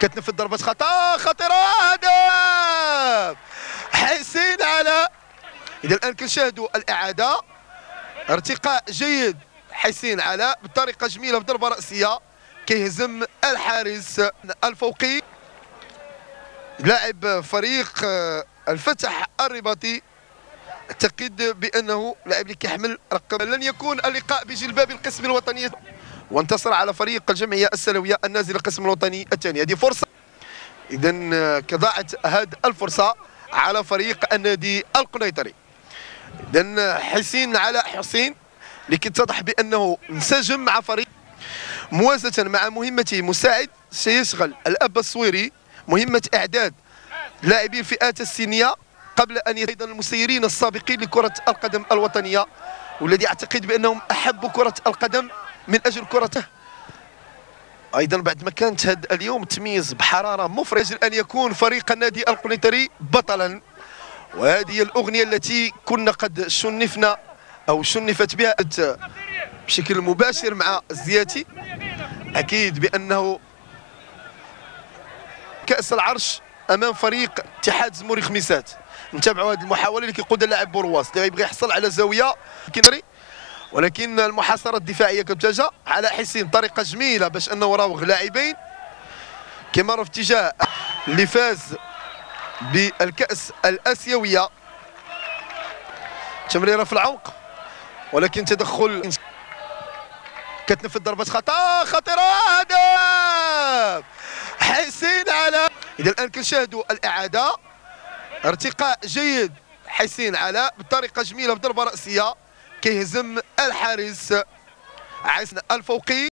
كتنفذ ضربة خطأ خطيرة، هدف حسين علاء. إذا الآن كنشاهدوا الإعادة، ارتقاء جيد حسين علاء بطريقة جميلة بضربة رأسية كيهزم الحارس الفوقي لاعب فريق الفتح الرباطي. أعتقد بأنه لاعب اللي كيحمل رقم. لن يكون اللقاء بجلباب القسم الوطني، وانتصر على فريق الجمعية السلوية النازل القسم الوطني الثاني. هذه فرصة، إذا كضاعت هذه الفرصة على فريق النادي القنيطري. إذا حسين علاء حسين اللي كيتضح بأنه انسجم مع فريق موازاة مع مهمته مساعد. سيشغل الأب الصويري مهمة إعداد لاعبي الفئات السنية قبل أن أيضا المسيرين السابقين لكرة القدم الوطنية، والذي أعتقد بأنهم أحبوا كرة القدم من أجل كرته. أيضا بعد ما كانت هذا اليوم تميز بحرارة مفرطة، يجب أن يكون فريق النادي القنيطري بطلا. وهذه هي الأغنية التي كنا قد شنفنا أو شنفت بها بشكل مباشر مع الزياتي. أكيد بأنه كأس العرش أمام فريق اتحاد زموري خميسات. نتابعوا هذه المحاولة اللي كيقودها اللاعب بورواس اللي غيبغي يحصل على زاوية كنري، ولكن المحاصرة الدفاعية كتجا على حسين طريقة جميلة باش أنه راوغ لاعبين كيمروا في اتجاه اللي فاز بالكأس الآسيوية. تمريرة في العمق ولكن تدخل، كتنفذ ضربة خطأ خطيرة، هدف حسين علاء. إذا الآن كنشاهدوا الإعادة، ارتقاء جيد حسين علاء بطريقة جميلة بضربة رأسية كيهزم الحارس عايزنا الفوقي.